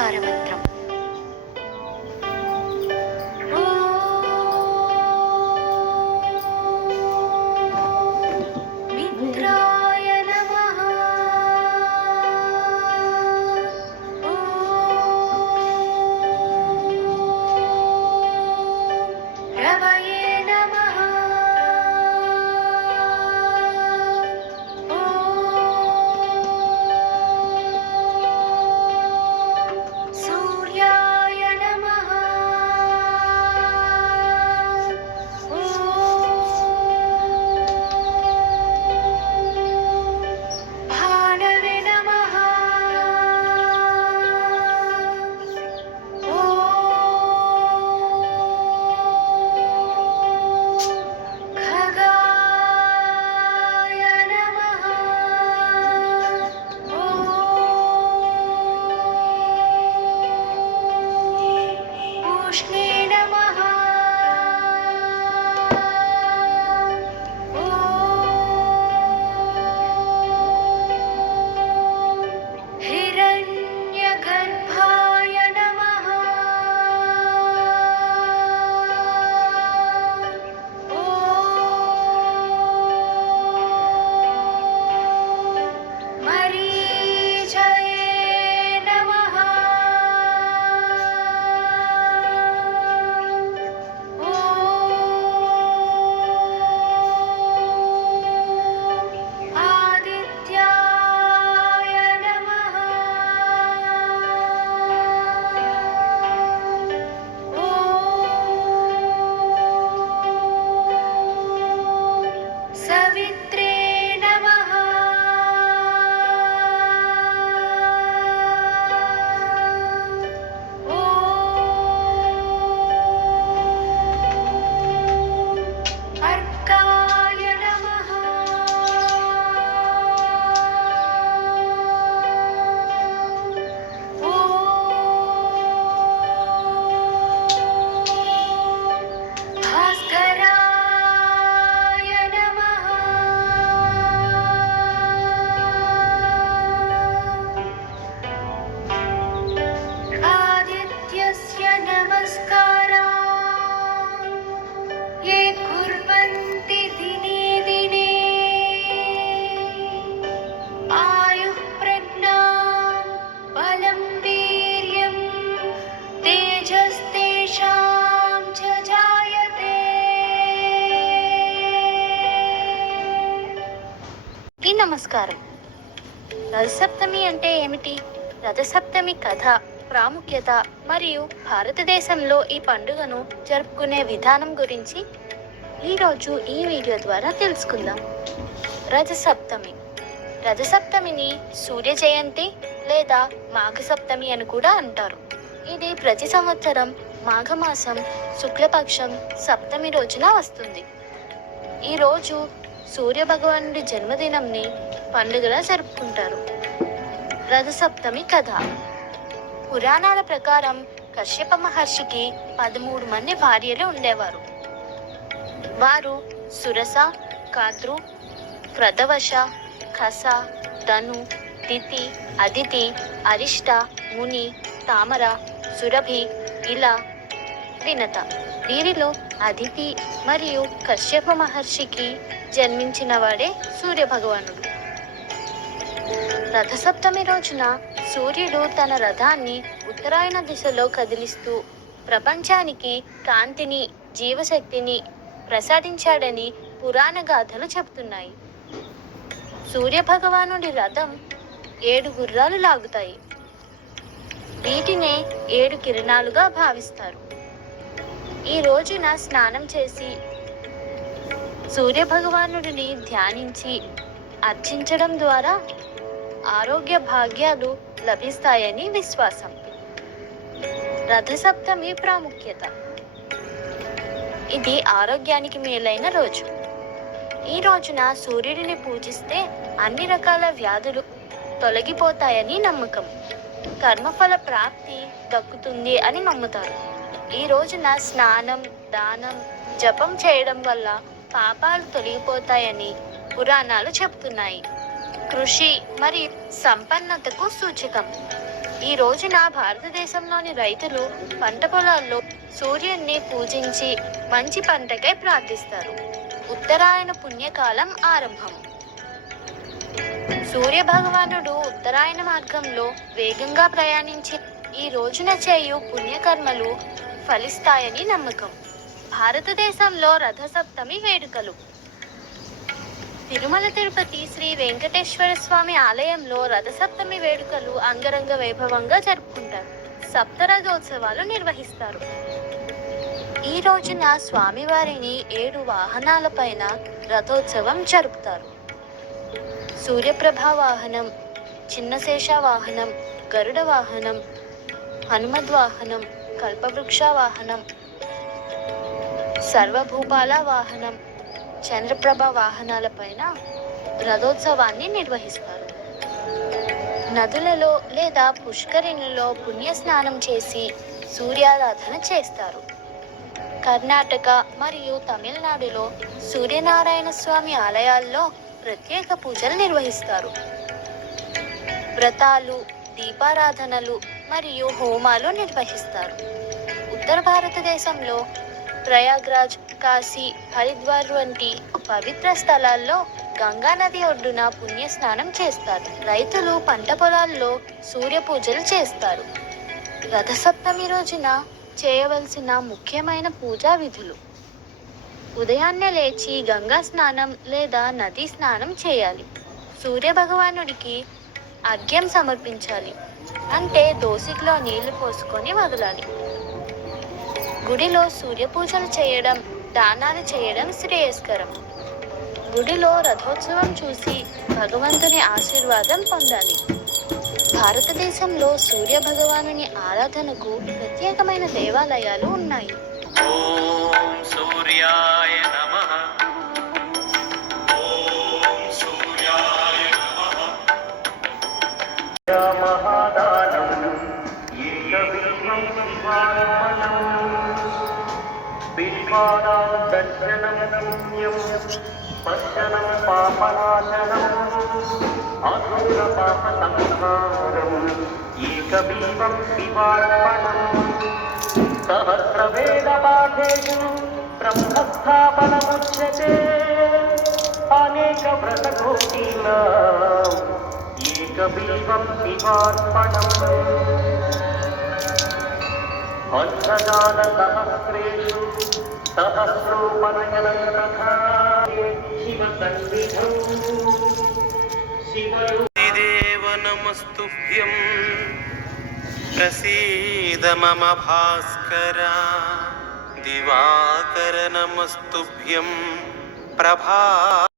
నమస్కార మంత్రం. మిత్రాయ నమః. రవయే నమః. సూర్యాయ నమః. భానవే నమః. ఖగాయ నమః. ఉష్ణే నమః. హిరణ్యగర్భాయ నమః. మరీచయే నమః. ఆదిత్యాయ నమః. సవిత్రే నమః. అర్కాయ నమః. భాస్కరాయ నమః. ఆదిత్యస్య నమస్కారాः ये कुर्वन्ति दिने दिने आयुः प्रज्ञां बलं वीर्यं तेजस्तेषां च जायते. ఈ నమస్కారం. రథసప్తమి అంటే ఏమిటి? రథసప్తమి కథ, ప్రాముఖ్యత మరియు భారతదేశంలో ఈ పండుగను జరుపుకునే విధానం గురించి ఈరోజు ఈ వీడియో ద్వారా తెలుసుకుందాం. రథసప్తమి. రథసప్తమిని సూర్య జయంతి లేదా మాఘసప్తమి అని కూడా అంటారు. ఇది ప్రతి సంవత్సరం మాఘమాసం శుక్లపక్షం సప్తమి రోజున వస్తుంది. ఈ రోజు సూర్య భగవానుడి జన్మదినంని పండుగలా జరుపుకుంటారు. రథసప్తమి కథ. పురాణాల ప్రకారం కశ్యప మహర్షికి 13 మంది భార్యలు ఉండేవారు. వారు సురస, కాద్రు, ప్రదవశ, ఖస, ధను, దితి, అదితి, అరిష్ట, ముని, తామర, సురభి, ఇలా, వినత. వీరిలో అదితి మరియు కశ్యప మహర్షికి జన్మించిన వాడే సూర్య భగవానుడు. రథసప్తమి రోజున సూర్యుడు తన రథాన్ని ఉత్తరాయణ దిశలో కదిలిస్తూ ప్రపంచానికి కాంతిని, జీవశక్తిని ప్రసాదించాడని పురాణ గాథలు చెబుతున్నాయి. సూర్య భగవానుడి రథం 7 గుర్రాలు లాగుతాయి. వీటినే 7 కిరణాలుగా భావిస్తారు. ఈ రోజున స్నానం చేసి సూర్య భగవానుడిని ధ్యానించి అర్చించడం ద్వారా ఆరోగ్య భాగ్యాలు లభిస్తాయని విశ్వాసం. రథసప్తమి ప్రాముఖ్యత. ఇది ఆరోగ్యానికి మేలైన రోజు. ఈ రోజున సూర్యుడిని పూజిస్తే అన్ని రకాల వ్యాధులు తొలగిపోతాయని నమ్మకం. కర్మఫల ప్రాప్తి దక్కుతుంది అని నమ్ముతారు. ఈ రోజున స్నానం, దానం, జపం చేయడం వల్ల పాపాలు తొలగిపోతాయని పురాణాలు చెబుతున్నాయి. కృషి మరియు సంపన్నతకు సూచకం. ఈ రోజున భారతదేశంలోని రైతులు పంట పొలాల్లో సూర్యుడిని పూజించి మంచి పంటకై ప్రార్థిస్తారు. ఉత్తరాయణ పుణ్యకాలం ఆరంభం. సూర్య భగవానుడు ఉత్తరాయణ మార్గంలో వేగంగా ప్రయాణించి ఈ రోజున చేయు పుణ్యకర్మలు ఫలిస్తాయని నమ్మకం. భారతదేశంలో రథసప్తమి వేడుకలు. తిరుమల తిరుపతి శ్రీ వెంకటేశ్వర స్వామి ఆలయంలో రథసప్తమి వేడుకలు అంగరంగ వైభవంగా జరుపుకుంటారు. సప్తరథోత్సవాలు నిర్వహిస్తారు. ఈ రోజున స్వామివారిని 7 వాహనాలపైన రథోత్సవం జరుపుతారు. సూర్యప్రభ వాహనం, చిన్నశేష వాహనం, గరుడ వాహనం, హనుమద్వాహనం, కల్పవృక్ష వాహనం, సర్వభూపాల వాహనం, చంద్రప్రభ వాహనాలపైన రథోత్సవాన్ని నిర్వహిస్తారు. నదులలో లేదా పుష్కరిణిలో పుణ్యస్నానం చేసి సూర్యారాధన చేస్తారు. కర్ణాటక మరియు తమిళనాడులో సూర్యనారాయణ స్వామి ఆలయాల్లో ప్రత్యేక పూజలు నిర్వహిస్తారు. వ్రతాలు, దీపారాధనలు మరియు హోమాలు నిర్వహిస్తారు. ఉత్తర భారతదేశంలో ప్రయాగ్రాజ్, కాశీ, హరిద్వార్ వంటి పవిత్ర స్థలాల్లో గంగా నది ఒడ్డున పుణ్యస్నానం చేస్తారు. రైతులు పంట పొలాల్లో సూర్య పూజలు చేస్తారు. రథసప్తమి రోజున చేయవలసిన ముఖ్యమైన పూజా విధులు: ఉదయాన్నే లేచి గంగా స్నానం లేదా నదీ స్నానం చేయాలి. సూర్య భగవానుడికి అర్ఘ్యం సమర్పించాలి, అంటే దోసిట్లో నీళ్లు పోసుకొని వదలాలి. గుడిలో సూర్య పూజలు చేయడం, దానాలు చేయడం శ్రేయస్కరం. గుడిలో రథోత్సవం చూసి భగవంతుని ఆశీర్వాదం పొందాలి. భారతదేశంలో సూర్య భగవానుని ఆరాధనకు ప్రత్యేకమైన దేవాలయాలు ఉన్నాయి. ఓం సూర్యాయ నమః. ఓం సూర్యాయ నమః. మహాదానం ఏకబిల్వం శివార్పణం. బిల్వానాం దర్శనం పుణ్యం పశ్చనం పాపనాశనం. అసుర పాప సంహారం ఏకబిల్వం శివార్పణం. సహస్రవేద పాఠేషు బ్రహ్మస్థాపనముచ్యతే. అనేక వ్రతకోటీనాం ఏకబిల్వం శివార్పణం. అన్నదాన సహస్రేషు సహస్రోపనయనం తథా శివ సన్నిధౌ. శివదేవ నమస్తుభ్యం ప్రసీద మమ భాస్కర. దివాకర నమస్తుభ్యం ప్రభా